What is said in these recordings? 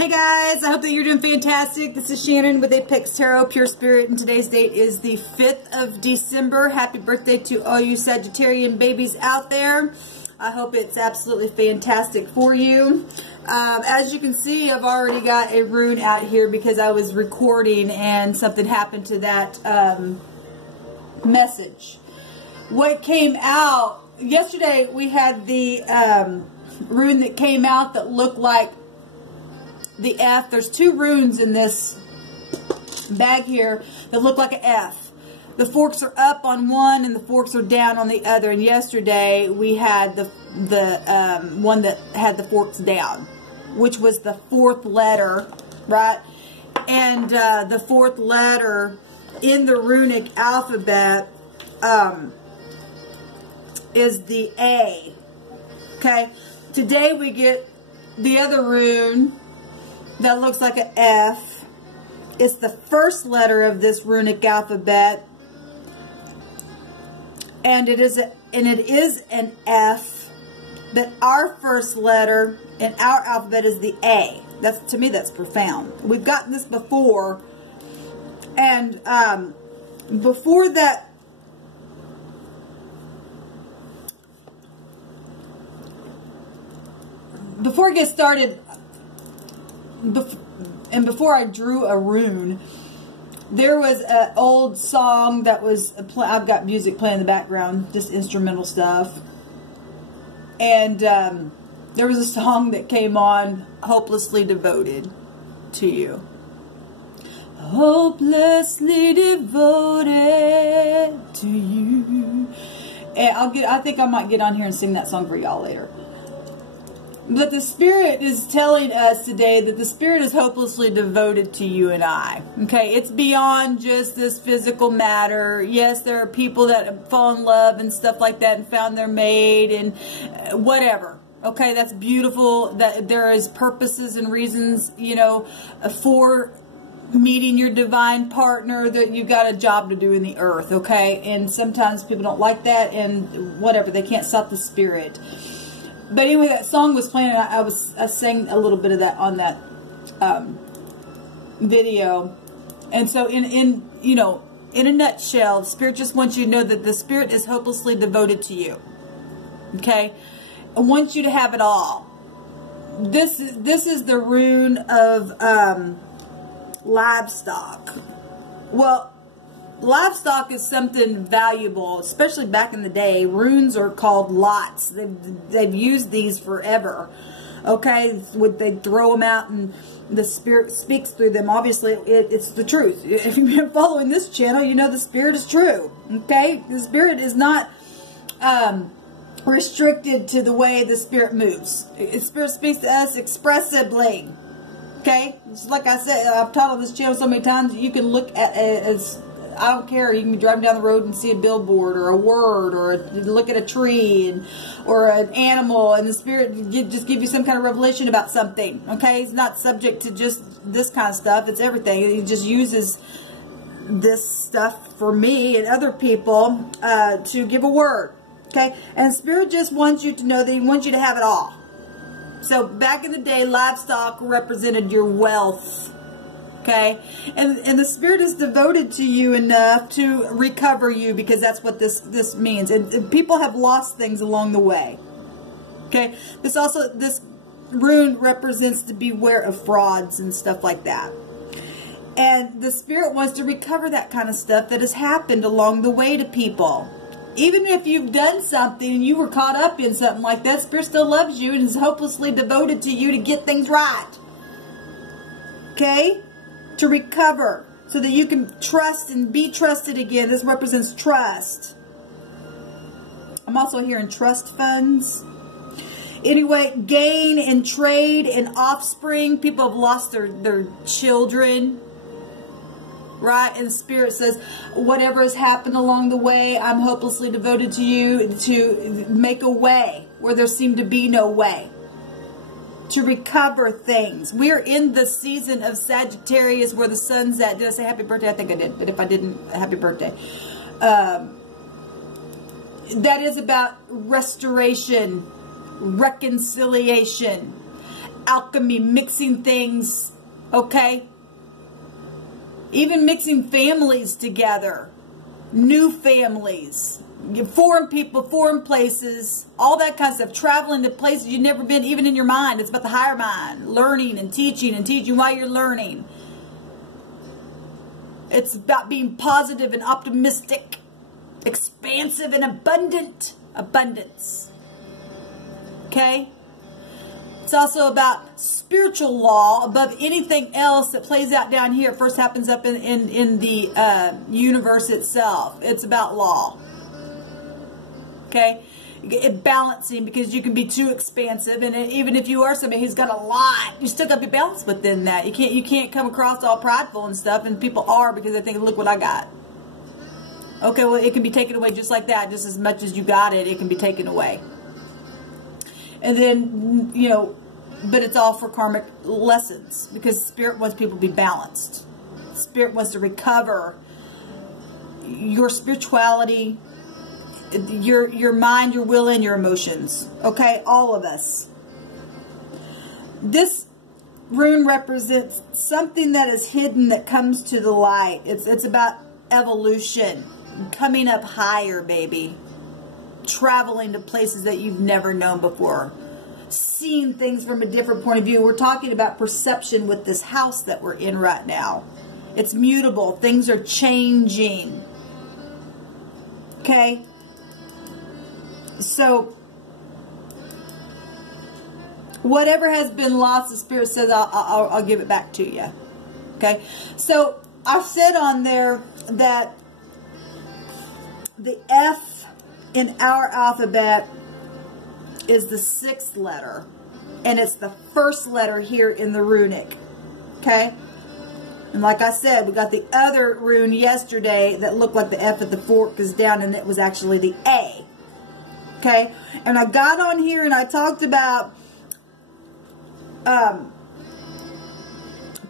Hey guys, I hope that you're doing fantastic. This is Shannon with Apex Tarot Pure Spirit, and today's date is the 5th of December. Happy birthday to all you Sagittarian babies out there. I hope it's absolutely fantastic for you. As you can see, I've already got a rune out here because I was recording and something happened to that message. What came out, yesterday we had the rune that came out that looked like the F. There's two runes in this bag here that look like an F. The forks are up on one and the forks are down on the other. And yesterday we had the one that had the forks down, which was the fourth letter, right? And the fourth letter in the runic alphabet is the A. Okay. Today we get the other rune that looks like an F. It's the first letter of this runic alphabet, and it is an F. But our first letter in our alphabet is the A. To me, that's profound. We've gotten this before, and before that. Before I get started, and before I drew a rune, there was an old song that was, I've got music playing in the background, just instrumental stuff. And there was a song that came on, Hopelessly Devoted to You. Hopelessly devoted to you. And I think I might get on here and sing that song for y'all later. But the Spirit is telling us today that the Spirit is hopelessly devoted to you and I. Okay, it's beyond just this physical matter. Yes, there are people that fall in love and stuff like that and found their mate and whatever. Okay, that's beautiful. That there is purposes and reasons, you know, for meeting your divine partner, that you've got a job to do in the earth. Okay, and sometimes people don't like that and whatever. They can't stop the Spirit. But anyway, that song was playing, and I sang a little bit of that on that video. And so, in a nutshell, the Spirit just wants you to know that the Spirit is hopelessly devoted to you. Okay, I want you to have it all. This is the rune of livestock. Well, livestock is something valuable, especially back in the day. Runes are called lots. They've used these forever. Okay, they throw them out and the Spirit speaks through them. Obviously, it's the truth. If you've been following this channel, you know the Spirit is true. Okay, the Spirit is not restricted to the way the Spirit moves. The Spirit speaks to us expressively. Okay, just like I said, I've taught on this channel so many times. You can look at it as, I don't care. You can be driving down the road and see a billboard or a word, or look at a tree or an animal, and the Spirit just give you some kind of revelation about something. Okay, He's not subject to just this kind of stuff. It's everything. He just uses this stuff for me and other people to give a word. Okay, and the Spirit just wants you to know that He wants you to have it all. So back in the day, livestock represented your wealth. Okay, and the Spirit is devoted to you enough to recover you, because that's what this means. And people have lost things along the way. Okay, this rune represents to beware of frauds and stuff like that. And the Spirit wants to recover that kind of stuff that has happened along the way to people. Even if you've done something and you were caught up in something like that, Spirit still loves you and is hopelessly devoted to you to get things right. Okay? To recover, so that you can trust and be trusted again. This represents trust. I'm also hearing trust funds. Anyway, gain and trade and offspring. People have lost their children. Right? And the Spirit says, whatever has happened along the way, I'm hopelessly devoted to you to make a way where there seemed to be no way. To recover things. We're in the season of Sagittarius where the sun's at. Did I say happy birthday? I think I did. But if I didn't, happy birthday. That is about restoration, reconciliation, alchemy, mixing things, okay? Even mixing families together, new families, foreign people, foreign places, all that kind of stuff, traveling to places you've never been, even in your mind. It's about the higher mind, learning and teaching while you're learning. It's about being positive and optimistic, expansive and abundant. Abundance. Okay? It's also about spiritual law above anything else that plays out down here. It first happens up in the universe itself. It's about law. Okay? Balancing, because you can be too expansive, and even if you are somebody who's got a lot, you still got to be balanced within that. You can't come across all prideful and stuff, and people are, because they think, look what I got. Okay, well, it can be taken away just like that. Just as much as you got it, it can be taken away. And then, you know, but it's all for karmic lessons, because Spirit wants people to be balanced. Spirit wants to recover your spirituality, your mind, your will, and your emotions. Okay, all of us. This rune represents something that is hidden that comes to the light. It's about evolution, coming up higher, baby. Traveling to places that you've never known before. Seeing things from a different point of view. We're talking about perception with this house that we're in right now. It's mutable. Things are changing. Okay? So, whatever has been lost, the Spirit says, I'll give it back to you. Okay? So, I've said on there that the F in our alphabet is the 6th letter. And it's the first letter here in the runic. Okay? And like I said, we got the other rune yesterday that looked like the F at the fork is down, and it was actually the A. Okay? And I got on here and I talked about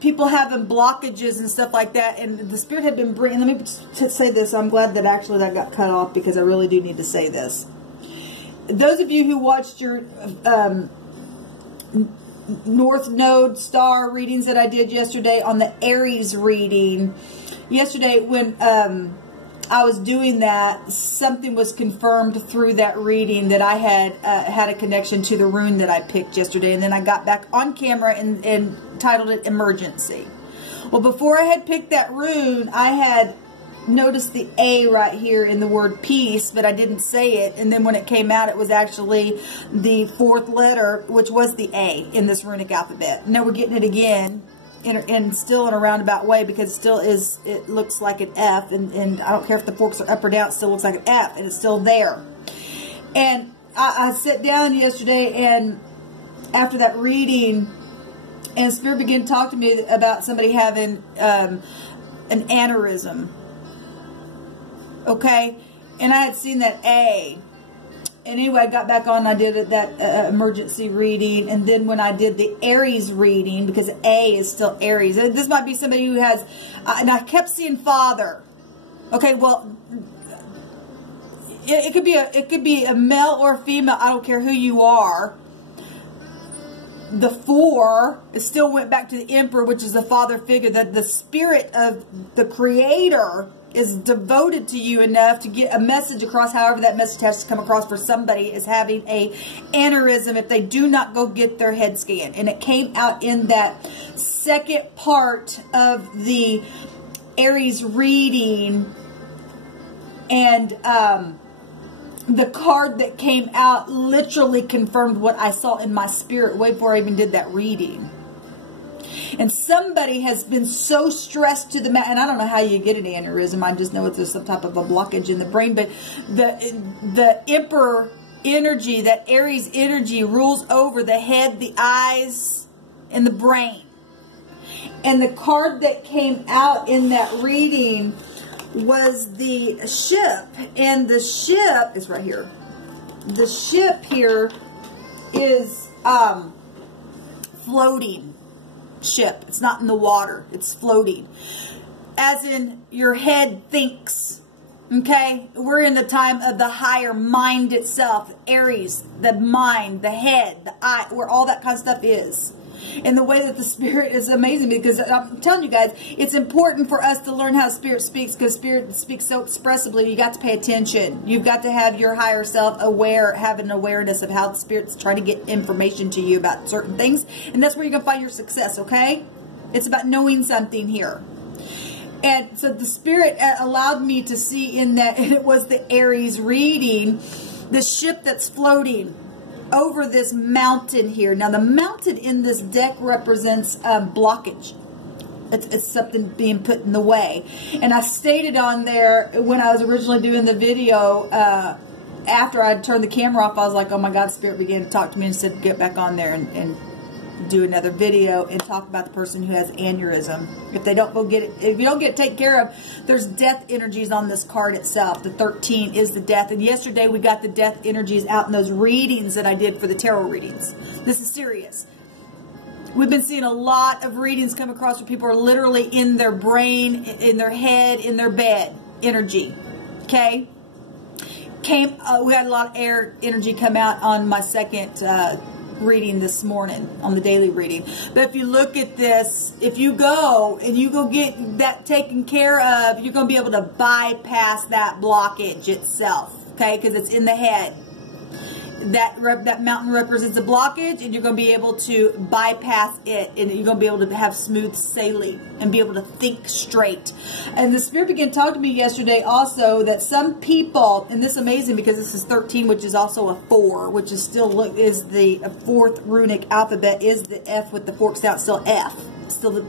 people having blockages and stuff like that. And the Spirit had been bringing, let me just say this. I'm glad that actually that got cut off, because I really do need to say this. Those of you who watched your North Node star readings that I did yesterday on the Aries reading, yesterday when I was doing that, something was confirmed through that reading that I had had a connection to the rune that I picked yesterday. And then I got back on camera and titled it Emergency. Well, before I had picked that rune, I had noticed the A right here in the word peace, but I didn't say it. And then when it came out, it was actually the 4th letter, which was the A in this runic alphabet. Now we're getting it again. And still in a roundabout way, because it still is, it looks like an F, and I don't care if the forks are up or down, it still looks like an F, and it's still there. And I sat down yesterday, and after that reading, and Spirit began to talk to me about somebody having an aneurysm. Okay? And I had seen that A. And anyway, I got back on, I did that emergency reading. And then when I did the Aries reading, because A is still Aries. This might be somebody who has, and I kept seeing father. Okay, well, it could be a male or a female. I don't care who you are. The 4, it still went back to the Emperor, which is the father figure. That the spirit of the Creator is devoted to you enough to get a message across, however that message has to come across, for somebody is having a aneurysm if they do not go get their head scan. And it came out in that second part of the Aries reading, and the card that came out literally confirmed what I saw in my spirit way before I even did that reading. And somebody has been so stressed to the max, and I don't know how you get an aneurysm. I just know it's there's some type of a blockage in the brain. But the Emperor energy, that Aries energy, rules over the head, the eyes, and the brain. And the card that came out in that reading was the ship. And the ship is right here. The ship here is floating. Ship. It's not in the water. It's floating. As in, your head thinks. Okay? We're in the time of the higher mind itself. Aries, the mind, the head, the eye, where all that kind of stuff is. And the way that the Spirit is amazing, because I'm telling you guys, it's important for us to learn how Spirit speaks, because Spirit speaks so expressively. You got to pay attention. You've got to have your higher self aware, have an awareness of how the Spirit's trying to get information to you about certain things. And that's where you're going to find your success, okay? It's about knowing something here. And so the Spirit allowed me to see in that, and it was the Aries reading, the ship that's floating over this mountain here. Now, the mountain in this deck represents blockage. It's something being put in the way. And I stated on there when I was originally doing the video, after I turned the camera off, I was like, oh my God, Spirit began to talk to me and said, get back on there and do another video and talk about the person who has aneurysm. If they don't go get it, if you don't get it taken care of, there's death energies on this card itself. The 13 is the death. And yesterday we got the death energies out in those readings that I did for the tarot readings. This is serious. We've been seeing a lot of readings come across where people are literally in their brain, in their head, in their bed energy. Okay? We had a lot of air energy come out on my second reading this morning, on the daily reading. But if you look at this, if you go and you go get that taken care of, you're going to be able to bypass that blockage itself, okay? Because it's in the head. That mountain represents a blockage, and you're going to be able to bypass it, and you're going to be able to have smooth sailing and be able to think straight. And the Spirit began to talk to me yesterday also that some people, and this is amazing because this is 13, which is also a 4, which is still is the fourth runic alphabet, is the F with the forks out, still F. Still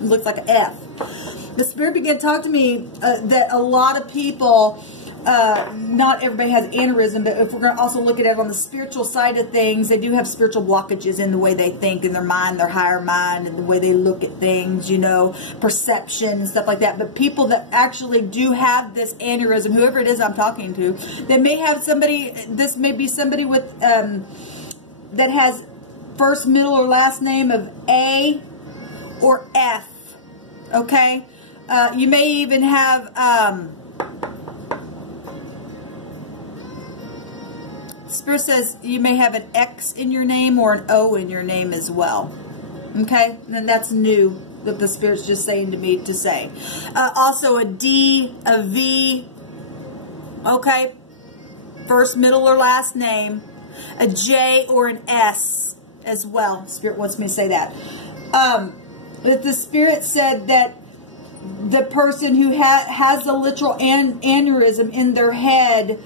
looks like an F. The Spirit began to talk to me that a lot of people, not everybody has aneurysm, but if we're going to also look at it on the spiritual side of things, they do have spiritual blockages in the way they think, in their mind, their higher mind, and the way they look at things, you know, perception, stuff like that. But people that actually do have this aneurysm, whoever it is I'm talking to, they may have somebody, this may be somebody with, that has first, middle, or last name of A or F, okay? You may even have, Spirit says you may have an X in your name or an O in your name as well. Okay? And that's new that the Spirit's just saying to me to say. Also a D, a V. Okay? First, middle, or last name. A J or an S as well. Spirit wants me to say that. But the Spirit said that the person who has a literal aneurysm in their head,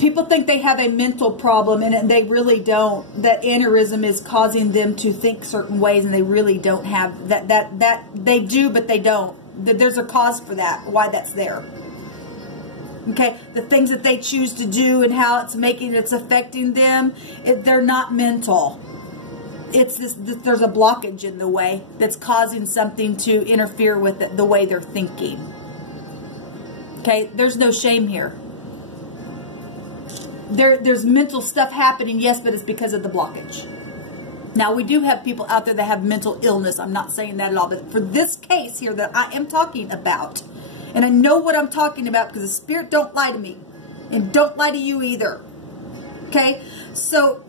people think they have a mental problem, and they really don't. That aneurysm is causing them to think certain ways, and they really don't have that. That they do, but they don't. There's a cause for that, why that's there. Okay, the things that they choose to do and how it's affecting them, they're not mental. It's there's a blockage in the way that's causing something to interfere with the way they're thinking. Okay, there's no shame here. There's mental stuff happening, yes, but it's because of the blockage. Now, we do have people out there that have mental illness. I'm not saying that at all. But for this case here that I am talking about, and I know what I'm talking about because the Spirit don't lie to me. And don't lie to you either. Okay? So,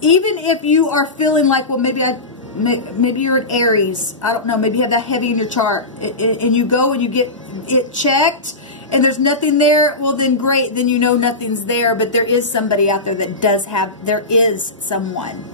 even if you are feeling like, well, maybe you're an Aries. I don't know. Maybe you have that heavy in your chart. And you go and you get it checked, and there's nothing there, well then great, then you know nothing's there, but there is somebody out there that does have, there is someone.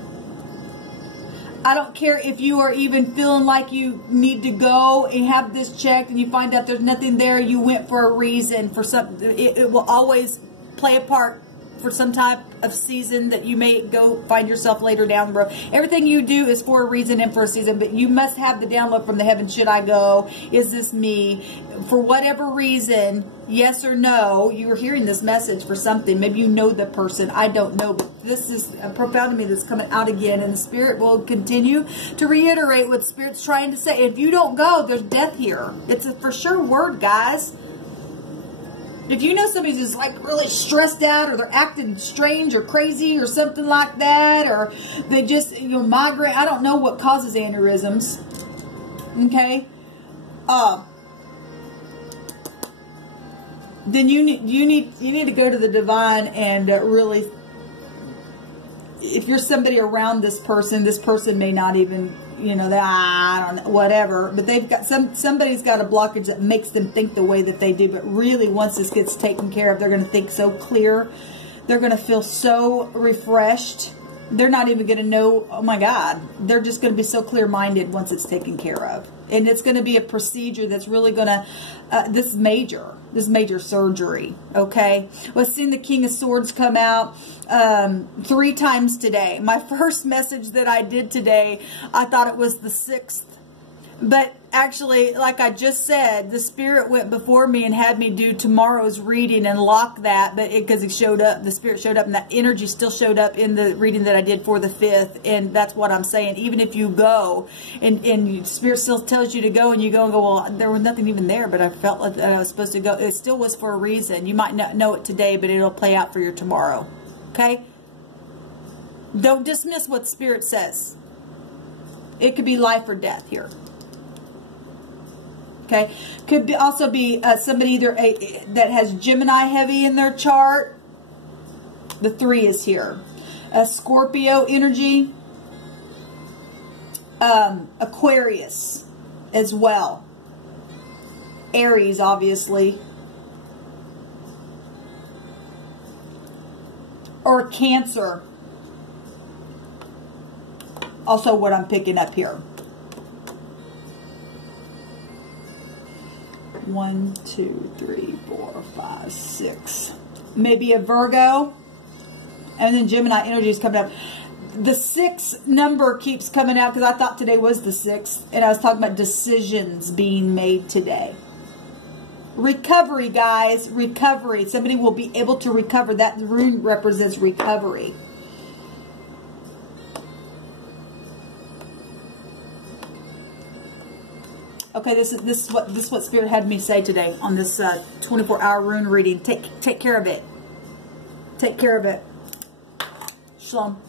I don't care if you are even feeling like you need to go and have this checked and you find out there's nothing there, you went for a reason, for something. It will always play a part for some type of season that you may go find yourself later down the road. Everything you do is for a reason and for a season, but you must have the download from the heavens. Should I go? Is this me? For whatever reason, yes or no, you were hearing this message for something. Maybe you know the person. I don't know, but this is profound to me that's coming out again, and the Spirit will continue to reiterate what Spirit's trying to say. If you don't go, there's death here. It's a for sure word, guys. If you know somebody's just like really stressed out, or they're acting strange or crazy or something like that, or they just, you know, migraine, I don't know what causes aneurysms. Okay? Then you need to go to the divine and really if you're somebody around this person may not even, you know, I don't know, whatever, but they've got somebody's got a blockage that makes them think the way that they do. But really, once this gets taken care of, they're going to think so clear. They're going to feel so refreshed. They're not even going to know, oh my God, they're just going to be so clear-minded once it's taken care of. And it's going to be a procedure that's really going to, this is major surgery, okay? We've seen the King of Swords come out 3 times today. My first message that I did today, I thought it was the 6th. But actually, like I just said, the Spirit went before me and had me do tomorrow's reading and lock that, but because it showed up, the Spirit showed up, and that energy still showed up in the reading that I did for the 5th. And that's what I'm saying. Even if you go and Spirit still tells you to go, and you go, well, there was nothing even there, but I felt like I was supposed to go. It still was for a reason. You might not know it today, but it'll play out for your tomorrow. Okay? Don't dismiss what Spirit says. It could be life or death here. Okay, could be also be somebody either that has Gemini heavy in their chart. The 3 is here. Scorpio energy. Aquarius as well. Aries, obviously. Or Cancer. Also what I'm picking up here. 1, 2, 3, 4, 5, 6. Maybe a Virgo. And then Gemini energy is coming up. The 6 number keeps coming out because I thought today was the 6th. And I was talking about decisions being made today. Recovery, guys. Recovery. Somebody will be able to recover. That rune represents recovery. Okay, this is what Spirit had me say today on this 24-hour rune reading. Take care of it. Take care of it. Shalom.